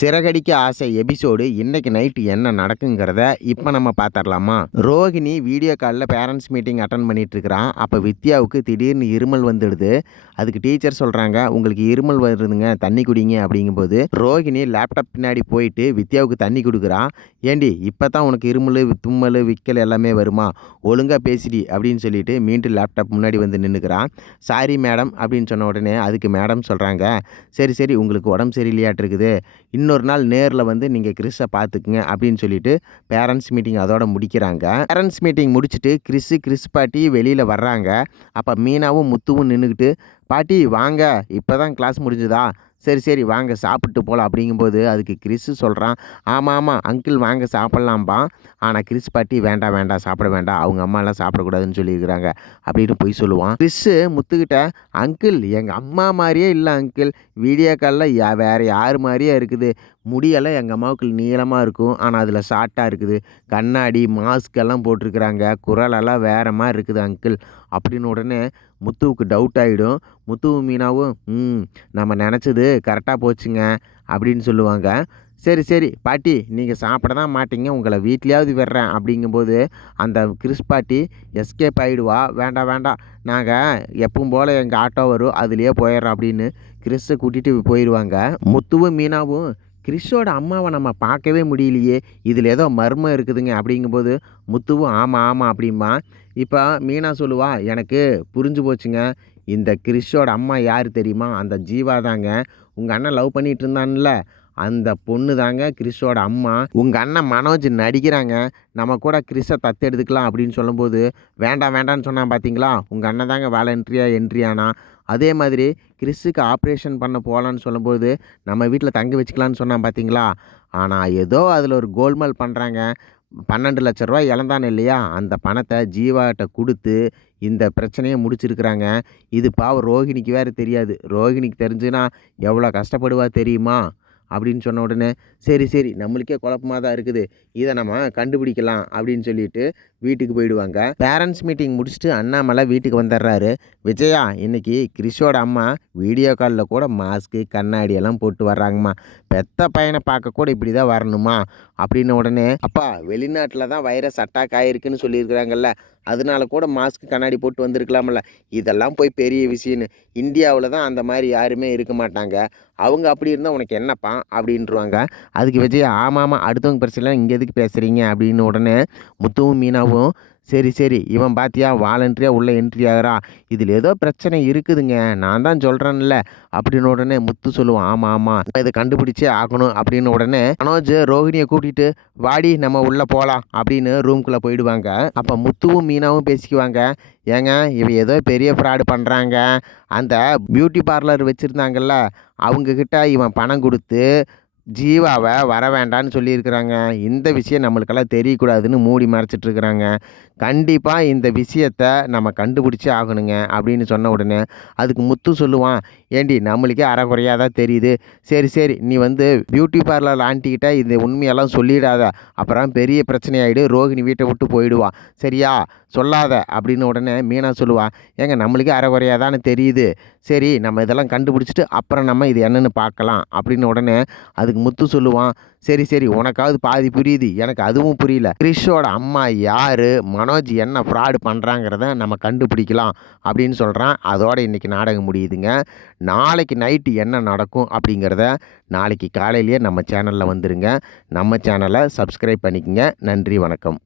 சிறகடிக்க ஆசை எபிசோடு இன்னைக்கு நைட்டு என்ன நடக்குங்கிறத இப்போ நம்ம பார்த்துடலாமா? ரோகிணி வீடியோ காலில் பேரண்ட்ஸ் மீட்டிங் அட்டன் பண்ணிட்டு இருக்கிறான். அப்போ வித்யாவுக்கு திடீர்னு இருமல் வந்துடுது. அதுக்கு டீச்சர் சொல்கிறாங்க, உங்களுக்கு இருமல் வருதுங்க, தண்ணி குடிங்க அப்படிங்கும்போது ரோகிணி லேப்டாப் பின்னாடி போயிட்டு வித்யாவுக்கு தண்ணி கொடுக்குறான். ஏண்டி இப்போ தான் உனக்கு இருமல் தும்மல் விக்கல் எல்லாமே வருமா? ஒழுங்காக பேசிடி அப்படின்னு சொல்லிட்டு மீண்டும் லேப்டாப் முன்னாடி வந்து நின்றுக்கிறான். சாரி மேடம் அப்படின்னு சொன்ன உடனே அதுக்கு மேடம் சொல்கிறாங்க, சரி சரி உங்களுக்கு உடம்பு சரியில்லையாட்டு இருக்குது, இன்னொரு நாள் நேரில் வந்து நீங்கள் கிறிஸை பார்த்துக்குங்க அப்படின்னு சொல்லிட்டு பேரண்ட்ஸ் மீட்டிங் அதோட முடிக்கிறாங்க. பேரண்ட்ஸ் மீட்டிங் முடிச்சுட்டு கிறிஸ் பாட்டி வெளியில் வர்றாங்க. அப்போ மீனாவும் முத்துவும் நின்றுக்கிட்டு, பாட்டி வாங்க, இப்போ தான் கிளாஸ் முடிஞ்சுதா, சரி சரி வாங்க சாப்பிட்டு போகலாம் அப்படிங்கும்போது அதுக்கு கிறிஸ் சொல்கிறான், ஆமாம் ஆமாம் அங்கிள் வாங்க சாப்பிட்லாம்பா. ஆனால் கிறிஸ் பாட்டி வேண்டாம் வேண்டாம் சாப்பிட வேண்டாம், அவங்க அம்மாலாம் சாப்பிடக்கூடாதுன்னு சொல்லியிருக்கிறாங்க அப்படின்னு போய் சொல்லுவான். கிறிஸ்ஸு முத்துக்கிட்ட, அங்கிள் எங்கள் அம்மா மாதிரியே இல்லை அங்கிள், வீடியோ காலில் வேறு யார் மாதிரியே இருக்குது, முடியெல்லாம் எங்கள் அம்மாவுக்கு நீளமாக இருக்கும், ஆனால் அதில் ஷார்ட்டாக இருக்குது, கண்ணாடி மாஸ்கெல்லாம் போட்டிருக்கிறாங்க, குரலெல்லாம் வேறு மாதிரி இருக்குது அங்கிள் அப்படின்னு உடனே முத்துவுக்கு டவுட் ஆகிடும். முத்துவும் மீனாவும் நம்ம நினச்சது கரெக்டாக போச்சுங்க அப்படின்னு சொல்லுவாங்க. சரி சரி பாட்டி நீங்கள் சாப்பிட தான் மாட்டீங்க, உங்களை வீட்லேயாவது விடுறேன் அப்படிங்கும்போது அந்த கிறிஸ் பாட்டி எஸ்கேப் ஆகிடுவா. வேண்டாம் வேண்டாம், நாங்கள் எப்பவும் போல் எங்கள் ஆட்டோ வரும் அதுலேயே போயிடுறோம் அப்படின்னு கிறிஸை கூட்டிகிட்டு போயிடுவாங்க. முத்துவும் மீனாவும், கிறிஸோட அம்மாவை நம்ம பார்க்கவே முடியலையே, இதில் ஏதோ மர்மம் இருக்குதுங்க அப்படிங்கும்போது முத்துவும் ஆமாம் ஆமாம் அப்படிம்பா. இப்போ மீனா சொல்லுவா, எனக்கு புரிஞ்சு போச்சுங்க, இந்த கிறிஸோட அம்மா யார் தெரியுமா? அந்த ஜீவா தாங்க, உங்கள் அண்ணன் லவ் பண்ணிகிட்டு இருந்தான்ல அந்த பொண்ணு தாங்க கிறிஸோட அம்மா. உங்கள் அண்ணன் மனோஜ் நடிக்கிறாங்க, நம்ம கூட கிறிஸை தத்தெடுத்துக்கலாம் அப்படின்னு சொல்லும்போது வேண்டாம் வேண்டான்னு சொன்னான் பார்த்தீங்களா, உங்கள் அண்ணன் தாங்க என்ட்ரி ஆனா. அதே மாதிரி கிறிஸுக்கு ஆப்ரேஷன் பண்ண போகலான்னு சொல்லும்போது நம்ம வீட்டில் தங்க வச்சுக்கலான்னு சொன்னான் பார்த்தீங்களா. ஆனால் ஏதோ அதில் ஒரு கோல்மால் பண்ணுறாங்க. 12 லட்ச ரூபா இழந்தானே இல்லையா, அந்த பணத்தை ஜீவாட்ட கொடுத்து இந்த பிரச்சனையை முடிச்சிருக்கிறாங்க. இது பாவம் ரோஹிணிக்கு வேறு தெரியாது. ரோஹிணிக்கு தெரிஞ்சுன்னா எவ்வளோ கஷ்டப்படுவா தெரியுமா அப்படின்னு சொன்ன உடனே சரி சரி நம்மளுக்கே குழப்பமாக தான் இருக்குது, இதை நம்ம கண்டுபிடிக்கலாம் அப்படின்னு சொல்லிட்டு வீட்டுக்கு போயிடுவாங்க. பேரண்ட்ஸ் மீட்டிங் முடிச்சுட்டு அண்ணாமலை வீட்டுக்கு வந்துடுறாரு. விஜயா, இன்னைக்கு கிறிஷோட அம்மா வீடியோ காலில் கூட மாஸ்க்கு கண்ணாடி எல்லாம் போட்டு வர்றாங்கம்மா, பெத்த பையனை பார்க்க கூட இப்படி தான் வரணுமா அப்படின்னு உடனே, அப்பா வெளிநாட்டில் தான் வைரஸ் அட்டாக் ஆகிருக்குன்னு சொல்லியிருக்கிறாங்கல்ல, அதனால கூட மாஸ்க் கண்ணாடி போட்டு வந்திருக்கலாம்ல, இதெல்லாம் போய் பெரிய விஷயம்னு, இந்தியாவில் தான் அந்த மாதிரி யாருமே இருக்க மாட்டாங்க, அவங்க அப்படி இருந்தால் உனக்கு என்னப்பா அப்படின்ட்டுருவாங்க. அதுக்கு விஜய் ஆமாம் அடுத்தவங்க பிரச்சனை இங்கே எதுக்கு பேசுகிறீங்க அப்படின்னு உடனே முத்துவும் மீனாவும், சரி சரி இவன் பார்த்தியா வாலண்டரியாக உள்ளே என்ட்ரி ஆகிறா, இதில் ஏதோ பிரச்சனை இருக்குதுங்க, நான் தான் சொல்கிறேன்ல அப்படின்னு உடனே முத்து சொல்லுவான், ஆமாம் ஆமாம் இதை கண்டுபிடிச்சே ஆகணும் அப்படின்னு உடனே மனோஜ் ரோஹிணியை கூட்டிகிட்டு வாடி நம்ம உள்ளே போகலாம் அப்படின்னு ரூம்குள்ளே போயிடுவாங்க. அப்போ முத்துவும் மீனாவும் பேசிக்குவாங்க, ஏங்க இவ ஏதோ பெரிய ஃப்ராடு பண்ணுறாங்க, அந்த பியூட்டி பார்லர் வச்சுருந்தாங்கல்ல அவங்கக்கிட்ட இவன் பணம் கொடுத்து ஜீவாவை வர வேண்டான்னு சொல்லியிருக்கிறாங்க, இந்த விஷயம் நம்மளுக்கெல்லாம் தெரியக்கூடாதுன்னு மூடி மறைச்சிட்ருக்குறாங்க, கண்டிப்பாக இந்த விஷயத்தை நம்ம கண்டுபிடிச்சே ஆகணுங்க அப்படின்னு சொன்ன உடனே அதுக்கு முத்து சொல்லுவான், ஏண்டி நம்மளுக்கே அறகுறையாக தான் தெரியுது, சரி சரி நீ வந்து பியூட்டி பார்லர் ஆண்டிக்கிட்ட இந்த உண்மையெல்லாம் சொல்லிடாத, அப்புறம் பெரிய பிரச்சனையாயிடு, ரோஹிணி வீட்டை விட்டு போயிடுவா, சரியா சொல்லாத அப்படின்னு உடனே மீனா சொல்லுவா, ஏங்க நம்மளுக்கே அறகுறையாக தானே தெரியுது, சரி நம்ம இதெல்லாம் கண்டுபிடிச்சிட்டு அப்புறம் நம்ம இது என்னென்னு பார்க்கலாம் அப்படின்னு உடனே அதுக்கு முத்து சொல்லுவான், சரி சரி உனக்காவது பாதி புரியுது, எனக்கு அதுவும் புரியல, கிறிஷோட அம்மா யார், மனோஜ் என்ன ஃப்ராடு பண்ணுறாங்கிறத நம்ம கண்டுபிடிக்கலாம் அப்படின்னு சொல்கிறான். அதோட இன்றைக்கி நாடகம் முடியுதுங்க. நாளைக்கு நைட்டு என்ன நடக்கும் அப்படிங்கிறத நாளைக்கு காலையிலேயே நம்ம சேனலில் வந்துருங்க. நம்ம சேனலை சப்ஸ்கிரைப் பண்ணிக்கங்க. நன்றி, வணக்கம்.